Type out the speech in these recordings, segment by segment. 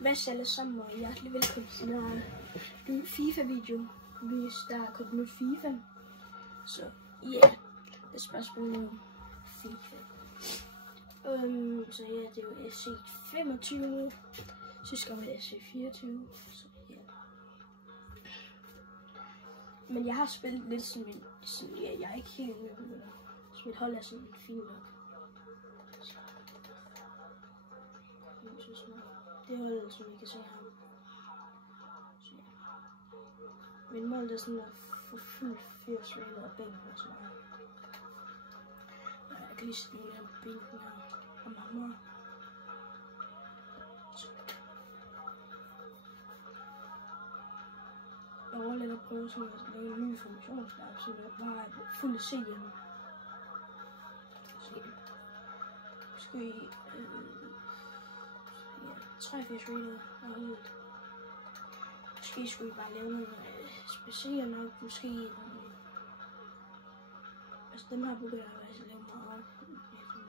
Hvad alle sammen, og hjertelig velkommen til en ny FIFA-video. Der er kommet nyt FIFA. Så ja, det er spørgsmålet om FIFA. Så ja, det er jo SC25 nu. Sidst var det SC24. Så ja. Men jeg har spillet lidt sådan ja, jeg er ikke helt med, men mit hold er sådan fint nok. Det holdet, som I kan se her. Så, ja. Min mål er sådan at få fyldt 80 rated af bænken og sådan noget. Jeg kan lige se nogle af bænken her og mamma. Jeg var lidt at prøve sådan at lave en ny funktionslab, så det var fuld C hjemme. Så måske 83 rated og helt. Måske skulle vi bare lave nogle specielle nok, måske. Altså dem her begynder jeg faktisk at lave meget. Dem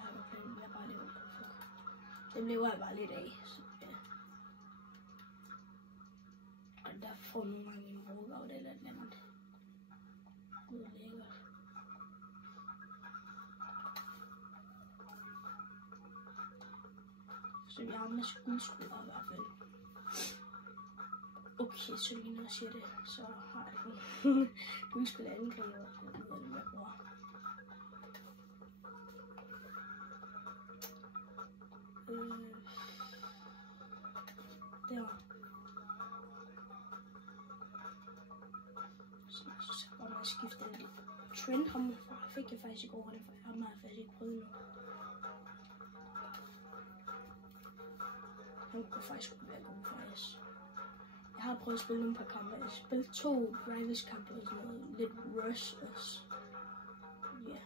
her var planen, jeg bare laver. Dem lever jeg bare lidt af. Så, ja. Og der får nogle gange en workout eller et eller andet. Det er lækkert. Så jeg har med skudskruer i hvert fald. Okay, så lige når jeg siger det, så har jeg den. Du vil spille anden krig også, jeg ved det, jeg bruger. Der. Så var man skiftet lidt. Trend ham fik jeg faktisk ikke over det, for ham har jeg faktisk ikke prøvet nu. Han kunne faktisk være god faktisk. Jeg har prøvet at spille nogle par kampe. Jeg har spillet 2 Rivals kampe og sådan noget. Lidt Rush også. Ja.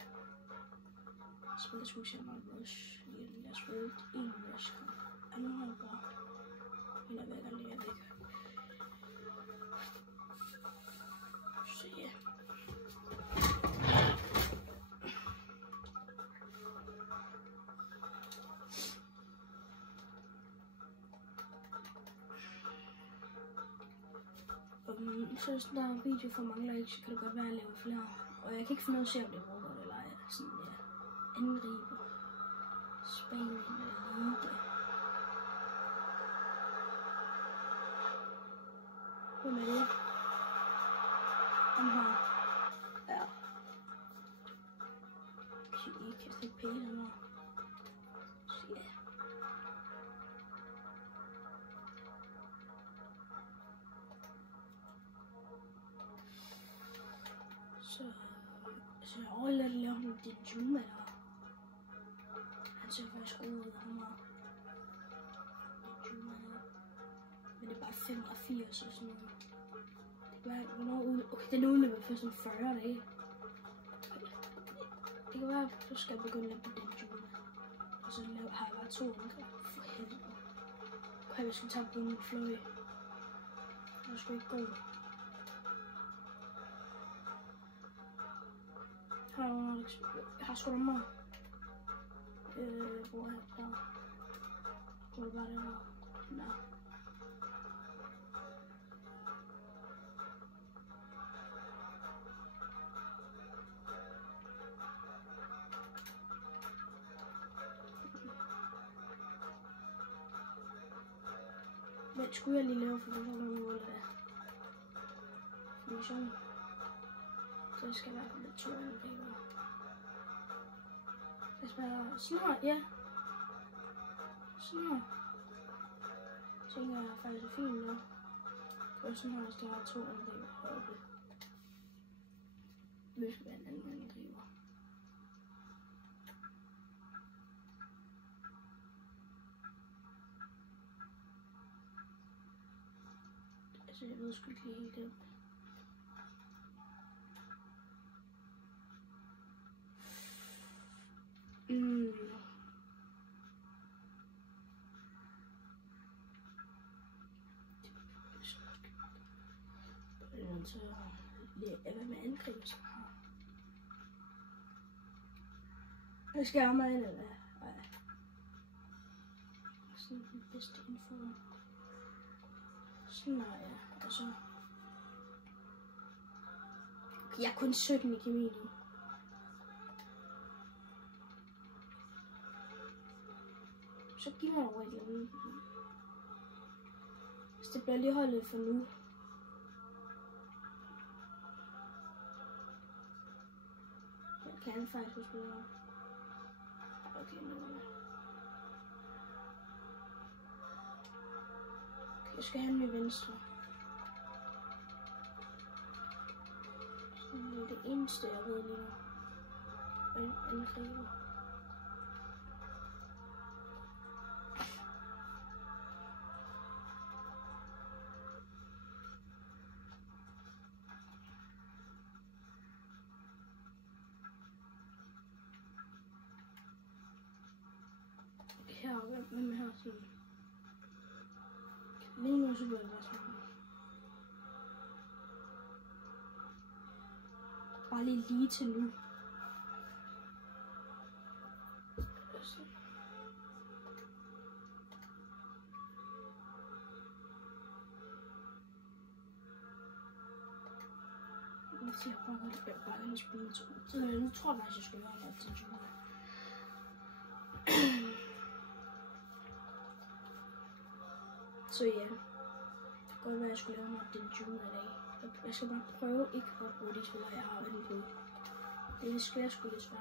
Jeg spillede sgu ikke meget Rush. Jeg har spillet 1 Rush kamp. Og nu har jeg bare en af hver gang det er væk. Så ja. Så hvis der er video for mange likes, så kan det godt være at lave flere. Og jeg kan ikke finde ud af at se, om det er workout eller ej. Sådan ja. Angriber. Spanien eller Liga. Hvem er det? Ham her. Ja. Okay, kan jeg ikke pæle ham her. Så ja. Så jeg overlader at lave ham det Juma der. Han ser faktisk god ud, ham her. Det Juma der. Men det er bare 85 og sådan noget. Det kan være, hvornår ud... Okay, den er udløbet for sådan 40 dage. Det kan være, at du skal begynde at lave den Juma. Og så har jeg bare 2 angreb. For helvede. Okay, vi skal tage på min fløj. Jeg skal ikke gå. Jeg har sgu da mig. Hvor er jeg der? Hvor var det her? Nej. Hvad skulle jeg lige lave for nogle mål af funktion? Så jeg skal i hvert fald lidt 2 angriber. Jeg spiller snart, ja. Snart. Tænker jeg faktisk er fint nu. Og sådan her, hvis der har 2 angriber heroppe. Det skal være en anden angriber. Altså jeg ved sgu ikke lige helt det. Så ja, hvad med angriber så har? Jeg skal have mig eller hvad? Nej. Sådan den bedste info. Sådan der, ja. Og så... Okay, jeg er kun 17 i kemi nu. Så giv mig over et eller andet. Hvis det bliver lige holdet for nu. Jeg kan faktisk huske noget. Okay, nu. Okay, jeg skal have den i venstre. Det er det eneste, jeg ved lige nu. Og en angriber. Her, hvem her sådan? Lige nu så bliver det bare sådan. Bare lige til nu. Jeg siger bare godt, at jeg bare kan spille til. Nu tror jeg faktisk, jeg skal gøre noget til junior. Så ja, det kan godt være, at jeg skulle lave noget til junior i dag. Jeg skal bare prøve ikke at bruge de spillere, jeg har inde på. Det er lidt svært, sgu lidt svært.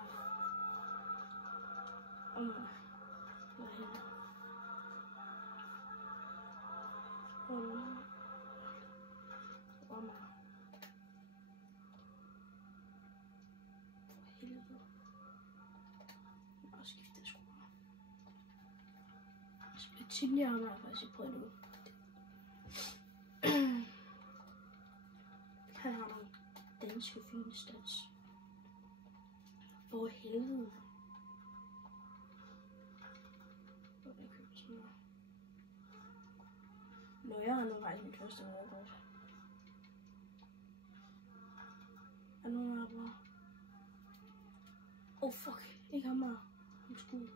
Tidligere har jeg faktisk prøvet nu. Her har nogle danske fine stats. For helvede. Når jeg har nu faktisk mit første overkort. Og nu er jeg bare... Oh fuck, ikke ham her. Han skulle...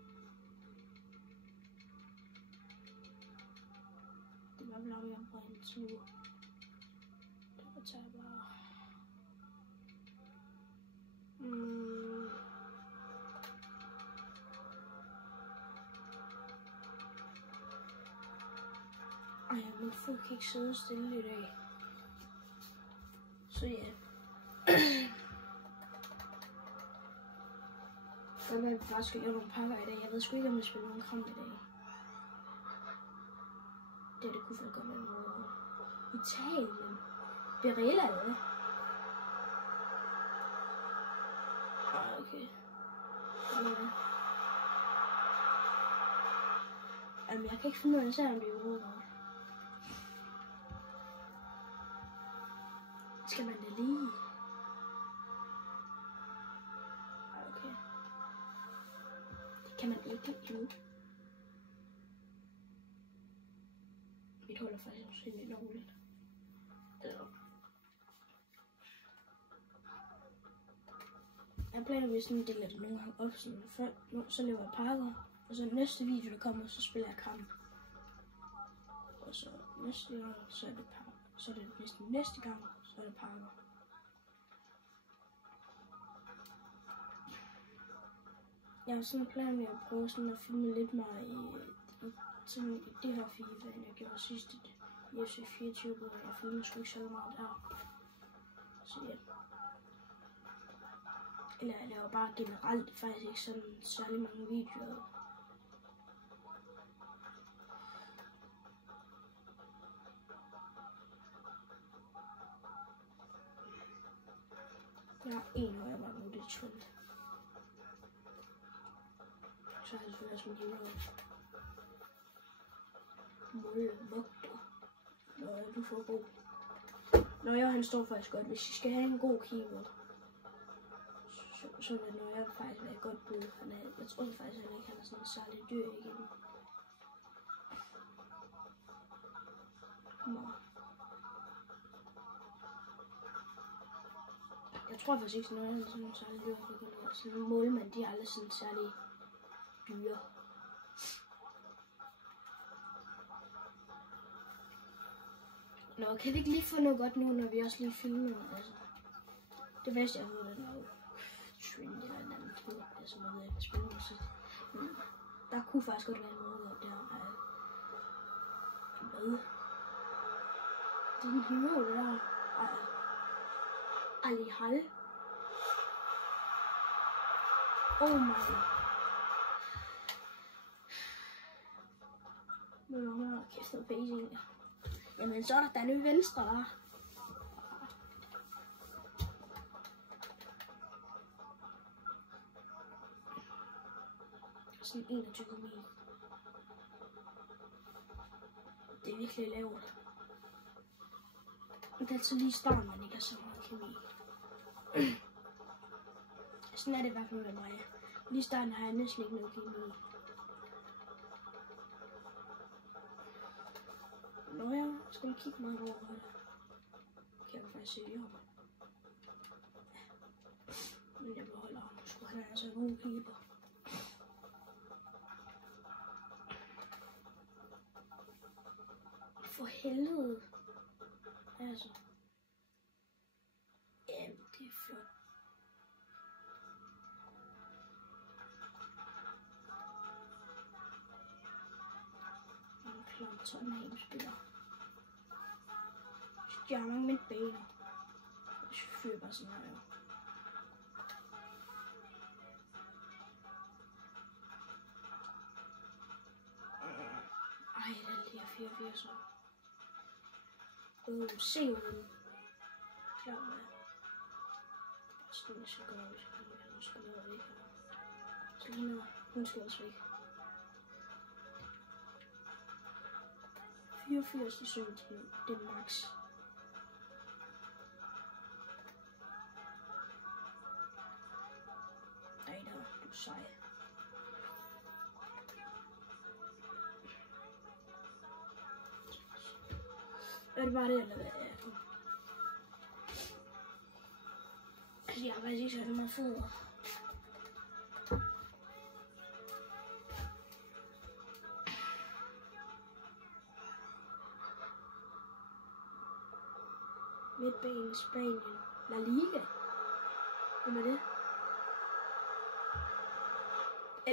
Det var vel jeg på en tur. Det var tager bare... Ej, min fod kan ikke sidde stille i dag. Så ja. Så vil jeg faktisk skal lave nogle pakker i dag. Jeg ved sgu ikke, om jeg spiller nogen kamp i dag. Det kunne faktisk godt være noget. Italien. Berilla eller hvad? Okay. Jamen, jeg kan ikke finde ud af det, selvom det er ude. Skal man det lige? Okay. Det kan man ikke nu. Mit hold er faktisk også helt lovligt. Jeg planer, hvis sådan deler det nogle gange op, sådan før, så laver jeg pakker. Og så næste video, der kommer, så spiller jeg kamp. Og så næste gang, så er det pakker. Så er det næste gang, så er det pakker. Jeg har sådan en plan med at prøve sådan at filme lidt mere i det her FIFA, end jeg gjorde sidst i FC 24, hvor jeg filmede sgu ikke så meget der. Så ja. Eller jeg laver bare generelt faktisk ikke sådan særlig mange videoer. Jeg har en højere bare nu, det er Trent. Så har jeg selvfølgelig også min målvogter. Nå, du får god. Nå, han står faktisk godt. Hvis I skal have en god keeper, så vil Nøjer faktisk være et godt bud. Jeg tror faktisk, han ikke er sådan særlig dyr igen. Nå. Jeg tror faktisk ikke, at Nøjer er sådan særlig dyr igen. Sådan en målmand, de er aldrig sådan særlig dyre. Nå, kan vi ikke lige få noget godt nu, når vi også lige filmer? Altså, det værste jeg ved, det er jo trend eller en anden ting. Altså noget spændende musik. Men der kunne faktisk godt være noget op der. Hvad? Det er en hero, det der. Ali Hall. Oh my god. Nå, kæft noget pacing. Jamen så er der Danny Venstre der. Sådan 21 km. Det er virkelig lavt. Det er altid lige starten, man ikke har så meget kemi. Sådan er det i hvert fald med mig. Lige starten har jeg næsten ikke noget kemi. Nå ja, skal vi kigge meget over her. Kan jeg faktisk se det om. Men jeg beholder ham. Nu skulle han altså en god keeper. For helvede. Altså. Jamen, det er flot. En klam Tottenham-spiller. Jeg har mange midtbaner. Jeg fyrer bare sådan her. Ej, den lige 84. Se ud. Klar med. Sådan, jeg skal gøre, hvis jeg kan også gøre noget væk. Så lige nu, hun skal også væk. 84 til 17, det er max. Ej, der er du sej. Er det bare det, eller hvad? Altså, jeg har faktisk ikke så meget fødder. Midtbanen, Spanien, La Liga. Hvem er det?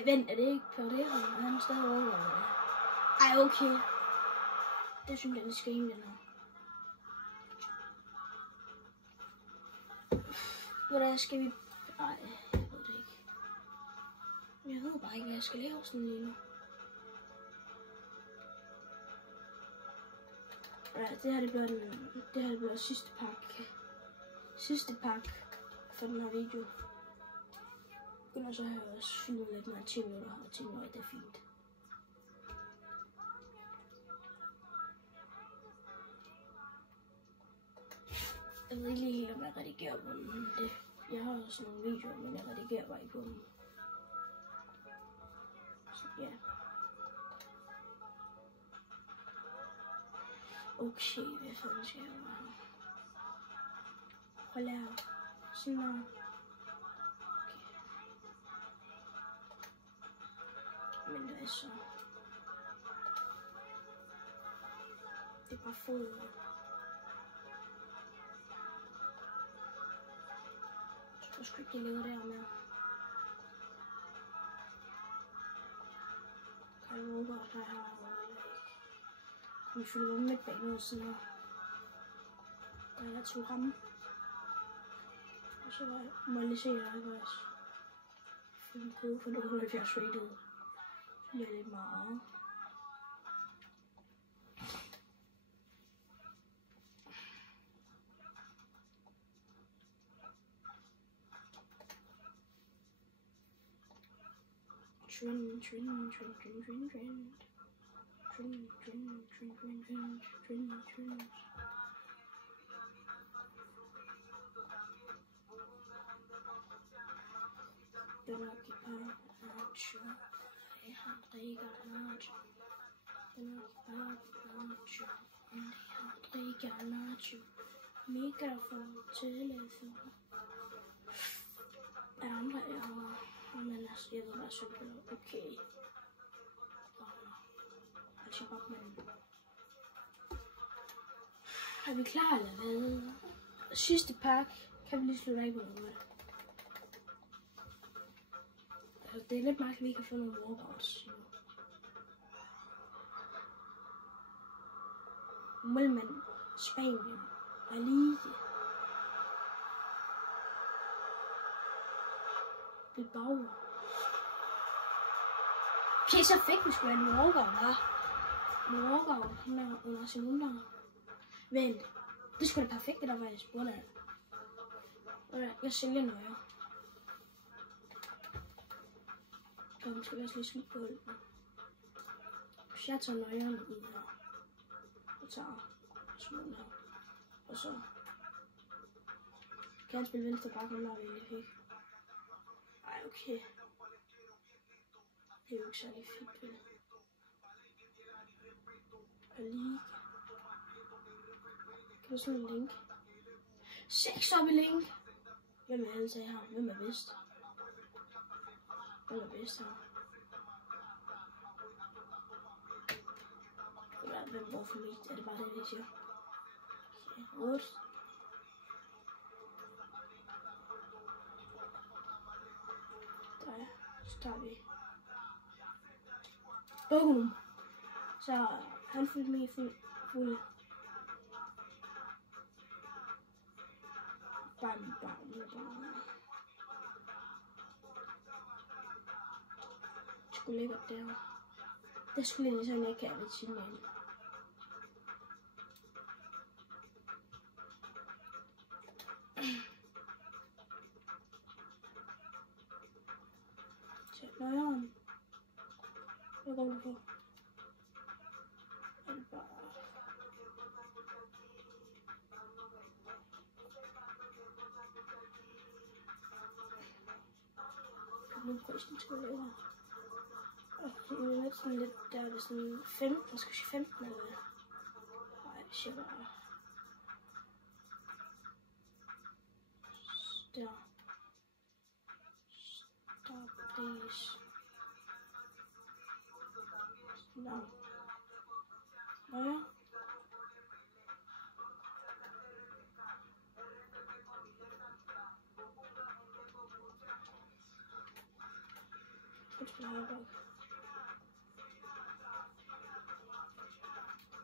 Vent, er det ikke Pereira? Han er stadig overgået. Ej, okay. Det synes jeg, det skal ind den her. Hvordan skal vi... Ej, jeg ved det ikke. Jeg ved bare ikke, hvad jeg skal lave sådan lige nu. Ja, det her det bliver sidste pakke. Sidste pakke for den her video. Og så har jeg også filmet lidt mere 10 minutter og tænkt mig, at det er fint. Jeg ved ikke lige helt, om jeg redigerer på den. Jeg har også nogle videoer, men jeg redigerer bare ikke på dem. Så ja. Okay, hvad fanden skal jeg gøre? Hold her. Sådan her. Okay. Men det er så. Det er bare fod. Jeg skulle ikke leve der med. Kan du håbe, at der er vi følger med bag noget siden her. Der er 2 ramme. Og så må jeg lige se, at jeg kan også få en kode for 78 rated. Så det er lidt meget. Trend. Megafon, telefon. Er der andre? Men altså, jeg ved bare sådan, okay. Er vi klar eller hvad? Sidste pakke. Kan vi lige slutte af på noget? Altså, det er lidt mærkeligt, at vi ikke har fået nogle walkouts. Målmand, Spanien, La Liga, Bilbao. Okay, så fik vi sgu en walkout, hva'? En walkout, hun er under sin under. Vent, det skulle da perfekt, det der var, jeg spurgte af. Jeg sælger noget. Jeg måske også lige smidt på hjælpen. Hvis jeg tager nøjeren ud her, og tager småen her, og så kan han spille venstre bakke, når vi egentlig fik. Ej, okay. Det er jo ikke særlig fint, vel? Og lige. Kan du sådan en link? 6 op i link! Hvem er han, sagde her? Hvem er bedst? Hvem er bedst her? Eller hvem går for mit? Er det bare det, jeg siger? Okay, 8. Der, så tager vi. Boom! Så han fulgte med fuld. Bam, bam, bam. Det skulle ligge op derovre. Det skulle lige sådan, jeg kan lidt sige med. Sæt nøjeren. Hvad går du på? Er det bare... Nu prøver jeg at lave. Det er sådan lidt, der er det sådan 15, skal sige 15 eller hvad? Nej, det siger bare. Der. Stop, please. No. Nå ja.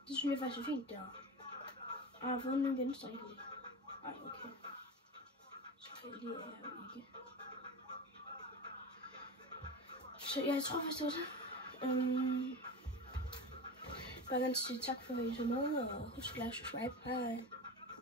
Det synes jeg faktisk er fint der. Jeg har fået en ny venstre egentlig. Ej, okay. Så heldig er jeg jo ikke. Så jeg tror faktisk, det var det. Bare gerne sige tak for at I så med, og husk at like og subscribe. Hej.